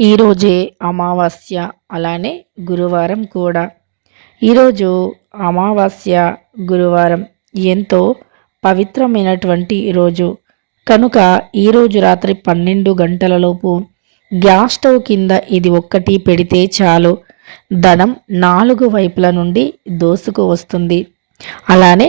ఈరోజే అమావాస్య అలానే గురువారం కూడా. ఈరోజు అమావాస్య గురువారం ఎంతో పవిత్రమైనటువంటి రోజు. కనుక ఈరోజు రాత్రి పన్నెండు గంటలలోపు గ్యాస్ స్టవ్ కింద ఇది ఒక్కటి పెడితే చాలు. ధనం నాలుగు వైపుల నుండి దోసుకు వస్తుంది. అలానే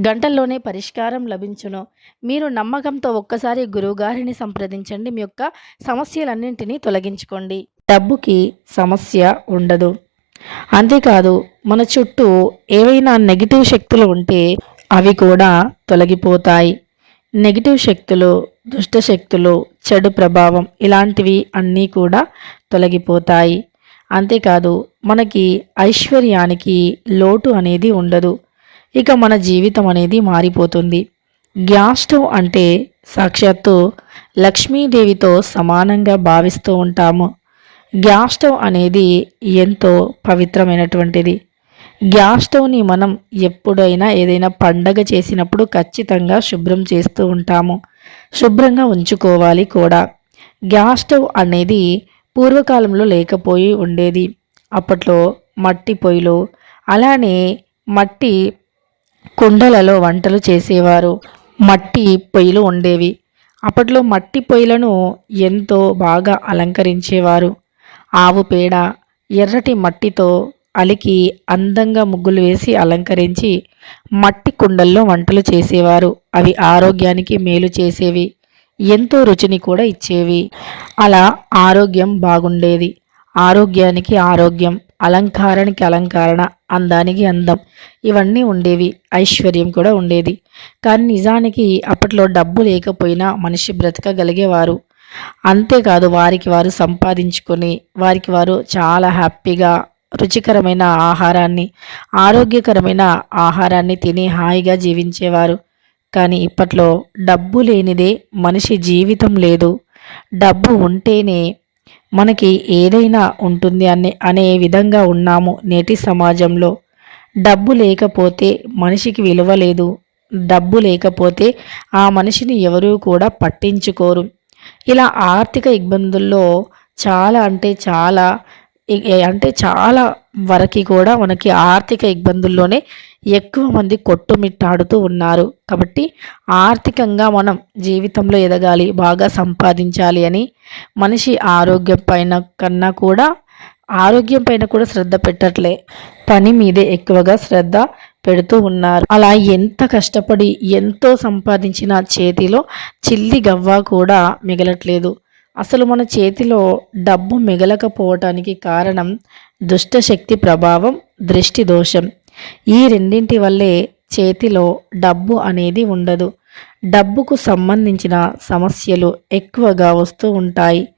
గంటల్లోనే పరిష్కారం లభించును. మీరు నమ్మకంతో ఒక్కసారి గురువుగారిని సంప్రదించండి. మీ యొక్క సమస్యలన్నింటినీ తొలగించుకోండి. డబ్బుకి సమస్య ఉండదు. అంతేకాదు మన చుట్టూ ఏవైనా నెగిటివ్ శక్తులు ఉంటే అవి కూడా తొలగిపోతాయి. నెగిటివ్ శక్తులు దుష్ట శక్తులు చెడు ప్రభావం ఇలాంటివి అన్నీ కూడా తొలగిపోతాయి. అంతేకాదు మనకి ఐశ్వర్యానికి లోటు అనేది ఉండదు. ఇక మన జీవితం అనేది మారిపోతుంది. గ్యాస్ స్టవ్ అంటే సాక్షాత్తు లక్ష్మీదేవితో సమానంగా భావిస్తూ ఉంటాము. గ్యాస్ స్టవ్ అనేది ఎంతో పవిత్రమైనటువంటిది. గ్యాస్ స్టవ్ని మనం ఎప్పుడైనా ఏదైనా పండగ చేసినప్పుడు ఖచ్చితంగా శుభ్రం చేస్తూ ఉంటాము. శుభ్రంగా ఉంచుకోవాలి కూడా. గ్యాస్ స్టవ్ అనేది పూర్వకాలంలో లేకపోయి ఉండేది. అప్పట్లో మట్టి పొయ్యిలు అలానే మట్టి కుండలలో వంటలు చేసేవారు. మట్టి పొయ్యిలు ఉండేవి. అప్పట్లో మట్టి పొయ్యిలను ఎంతో బాగా అలంకరించేవారు. ఆవు పేడ ఎర్రటి మట్టితో అలికి అందంగా ముగ్గులు వేసి అలంకరించి మట్టి కుండల్లో వంటలు చేసేవారు. అవి ఆరోగ్యానికి మేలు చేసేవి. ఎంతో రుచిని కూడా ఇచ్చేవి. అలా ఆరోగ్యం బాగుండేది. ఆరోగ్యానికి ఆరోగ్యం అలంకారానికి అలంకరణ అందానికి అందం ఇవన్నీ ఉండేవి. ఐశ్వర్యం కూడా ఉండేది. కానీ నిజానికి అప్పట్లో డబ్బు లేకపోయినా మనిషి బ్రతకగలిగేవారు. అంతేకాదు వారికి వారు సంపాదించుకొని వారికి వారు చాలా హ్యాపీగా రుచికరమైన ఆహారాన్ని ఆరోగ్యకరమైన ఆహారాన్ని తిని హాయిగా జీవించేవారు. కానీ ఇప్పట్లో డబ్బు లేనిదే మనిషి జీవితం లేదు. డబ్బు ఉంటేనే మనకి ఏదైనా ఉంటుంది అనే అనే విధంగా ఉన్నాము నేటి సమాజంలో. డబ్బు లేకపోతే మనిషికి విలువ లేదు. డబ్బు లేకపోతే ఆ మనిషిని ఎవరూ కూడా పట్టించుకోరు. ఇలా ఆర్థిక ఇబ్బందుల్లో చాలా అంటే చాలా అంటే చాలా వరకు కూడా మనకి ఆర్థిక ఇబ్బందుల్లోనే ఎక్కువ మంది కొట్టుమిట్టాడుతూ ఉన్నారు. కాబట్టి ఆర్థికంగా మనం జీవితంలో ఎదగాలి బాగా సంపాదించాలి అని మనిషి ఆరోగ్యం పైన కన్నా కూడా ఆరోగ్యం పైన కూడా శ్రద్ధ పెట్టట్లే. పని మీదే ఎక్కువగా శ్రద్ధ పెడుతూ ఉన్నారు. అలా ఎంత కష్టపడి ఎంతో సంపాదించిన చేతిలో చిల్లి గవ్వ కూడా మిగలట్లేదు. అసలు మన చేతిలో డబ్బు మిగలకపోవటానికి కారణం దుష్టశక్తి ప్రభావం దృష్టి దోషం. ఈ రెండింటి వల్లే చేతిలో డబ్బు అనేది ఉండదు. డబ్బుకు సంబంధించిన సమస్యలు ఎక్కువగా వస్తూ ఉంటాయి.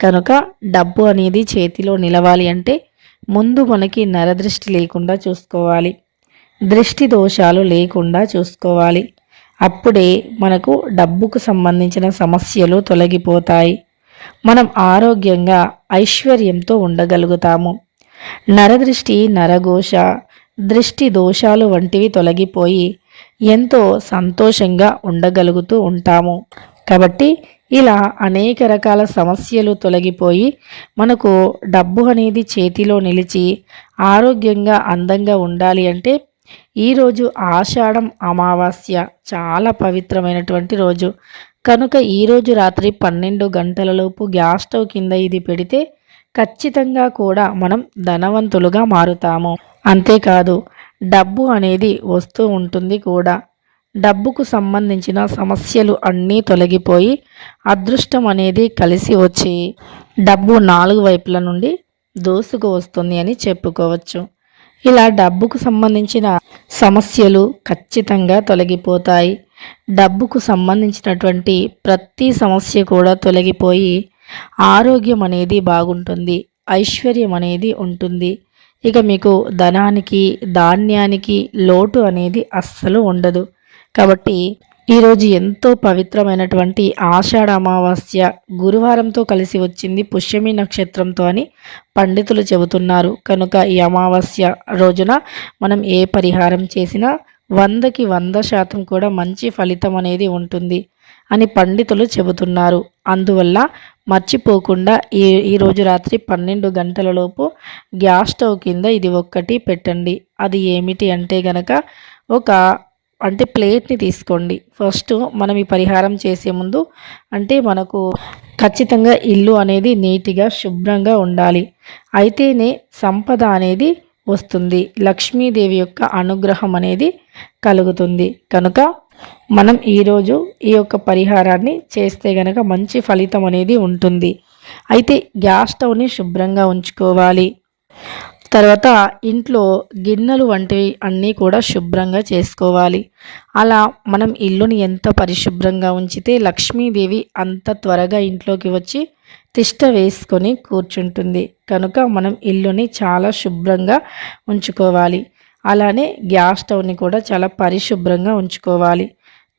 కనుక డబ్బు అనేది చేతిలో నిలవాలి అంటే ముందు మనకి నరదృష్టి లేకుండా చూసుకోవాలి. దృష్టి దోషాలు లేకుండా చూసుకోవాలి. అప్పుడే మనకు డబ్బుకు సంబంధించిన సమస్యలు తొలగిపోతాయి. మనం ఆరోగ్యంగా ఐశ్వర్యంతో ఉండగలుగుతాము. నరదృష్టి నరఘోష దృష్టి దోషాలు వంటివి తొలగిపోయి ఎంతో సంతోషంగా ఉండగలుగుతూ ఉంటాము. కాబట్టి ఇలా అనేక రకాల సమస్యలు తొలగిపోయి మనకు డబ్బు అనేది చేతిలో నిలిచి ఆరోగ్యంగా అందంగా ఉండాలి అంటే ఈరోజు ఆషాఢం అమావాస్య చాలా పవిత్రమైనటువంటి రోజు. కనుక ఈరోజు రాత్రి పన్నెండు గంటలలోపు గ్యాస్ స్టవ్ కింద ఇది పెడితే ఖచ్చితంగా కూడా మనం ధనవంతులుగా మారుతాము. అంతేకాదు డబ్బు అనేది వస్తూ ఉంటుంది కూడా. డబ్బుకు సంబంధించిన సమస్యలు అన్నీ తొలగిపోయి అదృష్టం అనేది కలిసి వచ్చి డబ్బు నాలుగు వైపుల నుండి దోసుకు వస్తుంది అని చెప్పుకోవచ్చు. ఇలా డబ్బుకు సంబంధించిన సమస్యలు ఖచ్చితంగా తొలగిపోతాయి. డబ్బుకు సంబంధించినటువంటి ప్రతి సమస్య కూడా తొలగిపోయి ఆరోగ్యం అనేది బాగుంటుంది ఐశ్వర్యం అనేది ఉంటుంది. ఇక మీకు ధనానికి ధాన్యానికి లోటు అనేది అస్సలు ఉండదు. కాబట్టి ఈరోజు ఎంతో పవిత్రమైనటువంటి ఆషాఢ అమావాస్య గురువారంతో కలిసి వచ్చింది పుష్యమి నక్షత్రంతో అని పండితులు చెబుతున్నారు. కనుక ఈ అమావాస్య రోజున మనం ఏ పరిహారం చేసినా వందకి వంద శాతం కూడా మంచి ఫలితం అనేది ఉంటుంది. అని పండితులు చెబుతున్నారు. అందువల్ల మర్చిపోకుండా ఈ ఈరోజు రాత్రి పన్నెండు గంటలలోపు గ్యాస్ స్టవ్ కింద ఇది ఒక్కటి పెట్టండి. అది ఏమిటి అంటే గనక ఒక అంటే ప్లేట్ని తీసుకోండి. ఫస్ట్ మనం ఈ పరిహారం చేసే ముందు అంటే మనకు ఖచ్చితంగా ఇల్లు అనేది నీట్గా శుభ్రంగా ఉండాలి. అయితేనే సంపద అనేది వస్తుంది. లక్ష్మీదేవి యొక్క అనుగ్రహం అనేది కలుగుతుంది. కనుక మనం ఈరోజు ఈ యొక్క పరిహారాన్ని చేస్తే గనక మంచి ఫలితం అనేది ఉంటుంది. అయితే గ్యాస్ స్టవ్ని శుభ్రంగా ఉంచుకోవాలి. తర్వాత ఇంట్లో గిన్నెలు వంటివి అన్నీ కూడా శుభ్రంగా చేసుకోవాలి. అలా మనం ఇల్లుని ఎంత పరిశుభ్రంగా ఉంచితే లక్ష్మీదేవి అంత త్వరగా ఇంట్లోకి వచ్చి తిష్ట వేసుకొని కూర్చుంటుంది. కనుక మనం ఇల్లుని చాలా శుభ్రంగా ఉంచుకోవాలి. అలానే గ్యాస్ స్టవ్ని కూడా చాలా పరిశుభ్రంగా ఉంచుకోవాలి.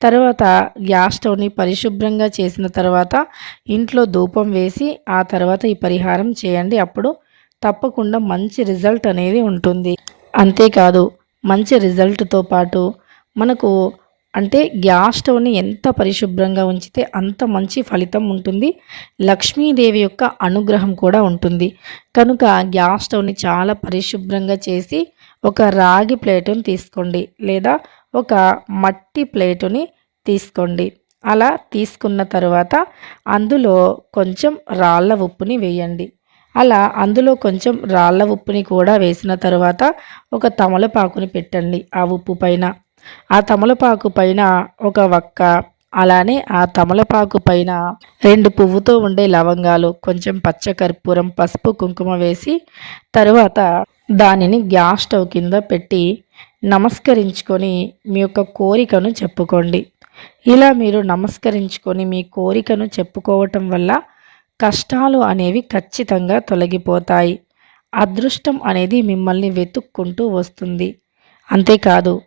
తర్వాత గ్యాస్ స్టవ్ని పరిశుభ్రంగా చేసిన తర్వాత ఇంట్లో ధూపం వేసి ఆ తర్వాత ఈ పరిహారం చేయండి. అప్పుడు తప్పకుండా మంచి రిజల్ట్ అనేది ఉంటుంది. అంతేకాదు మంచి రిజల్ట్తో పాటు మనకు అంటే గ్యాస్ స్టవ్ని ఎంత పరిశుభ్రంగా ఉంచితే అంత మంచి ఫలితం ఉంటుంది. లక్ష్మీదేవి యొక్క అనుగ్రహం కూడా ఉంటుంది. కనుక గ్యాస్ స్టవ్ని చాలా పరిశుభ్రంగా చేసి ఒక రాగి ప్లేటును తీసుకోండి. లేదా ఒక మట్టి ప్లేటుని తీసుకోండి. అలా తీసుకున్న తర్వాత అందులో కొంచెం రాళ్ళ ఉప్పుని వేయండి. అలా అందులో కొంచెం రాళ్ళ ఉప్పుని కూడా వేసిన తర్వాత ఒక తమలపాకుని పెట్టండి ఆ ఉప్పు పైన. ఆ తమలపాకు పైన ఒక వక్క అలానే ఆ తమలపాకు పైన రెండు పువ్వుతో ఉండే లవంగాలు కొంచెం పచ్చకర్పూరం పసుపు కుంకుమ వేసి తరువాత దానిని గ్యాస్ స్టవ్ కింద పెట్టి నమస్కరించుకొని మీ యొక్క కోరికను చెప్పుకోండి. ఇలా మీరు నమస్కరించుకొని మీ కోరికను చెప్పుకోవటం వల్ల కష్టాలు అనేవి ఖచ్చితంగా తొలగిపోతాయి. అదృష్టం అనేది మిమ్మల్ని వెతుక్కుంటూ వస్తుంది. అంతేకాదు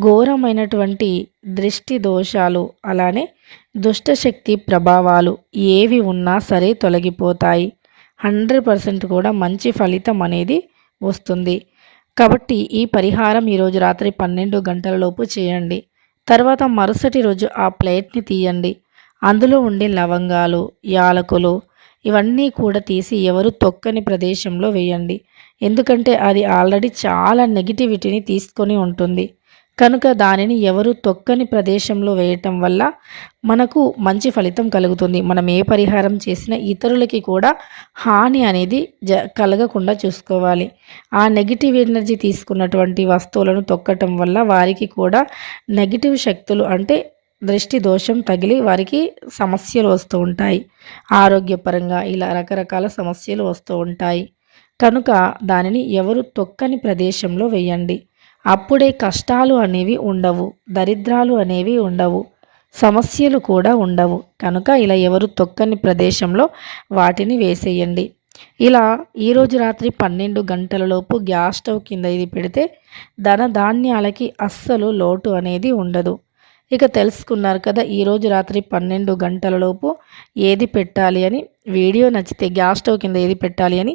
ఘోరమైనటువంటి దృష్టి దోషాలు అలానే దుష్టశక్తి ప్రభావాలు ఏవి ఉన్నా సరే తొలగిపోతాయి. హండ్రెడ్ పర్సెంట్ కూడా మంచి ఫలితం అనేది వస్తుంది. కాబట్టి ఈ పరిహారం ఈరోజు రాత్రి పన్నెండు గంటలలోపు చేయండి. తర్వాత మరుసటి రోజు ఆ ప్లేట్ని తీయండి. అందులో ఉండే లవంగాలు యాలకులు ఇవన్నీ కూడా తీసి ఎవరు తొక్కని ప్రదేశంలో వేయండి. ఎందుకంటే అది ఆల్రెడీ చాలా నెగిటివిటీని తీసుకొని ఉంటుంది. కనుక దానిని ఎవరు తొక్కని ప్రదేశంలో వేయటం వల్ల మనకు మంచి ఫలితం కలుగుతుంది. మనం ఏ పరిహారం చేసినా ఇతరులకి కూడా హాని అనేది జ కలగకుండా చూసుకోవాలి. ఆ నెగిటివ్ ఎనర్జీ తీసుకున్నటువంటి వస్తువులను తొక్కటం వల్ల వారికి కూడా నెగిటివ్ శక్తులు అంటే దృష్టి దోషం తగిలి వారికి సమస్యలు వస్తూ ఉంటాయి. ఆరోగ్యపరంగా ఇలా రకరకాల సమస్యలు వస్తూ ఉంటాయి. కనుక దానిని ఎవరు తొక్కని ప్రదేశంలో వేయండి. అప్పుడే కష్టాలు అనేవి ఉండవు దరిద్రాలు అనేవి ఉండవు సమస్యలు కూడా ఉండవు. కనుక ఇలా ఎవరు తొక్కని ప్రదేశంలో వాటిని వేసేయండి. ఇలా ఈరోజు రాత్రి పన్నెండు గంటలలోపు గ్యాస్ స్టవ్ కింద ఇది పెడితే ధన ధాన్యాలకి అస్సలు లోటు అనేది ఉండదు. ఇక తెలుసుకున్నారు కదా ఈరోజు రాత్రి పన్నెండు గంటలలోపు ఏది పెట్టాలి అని వీడియో నచ్చితే గ్యాస్ స్టవ్ కింద ఏది పెట్టాలి అని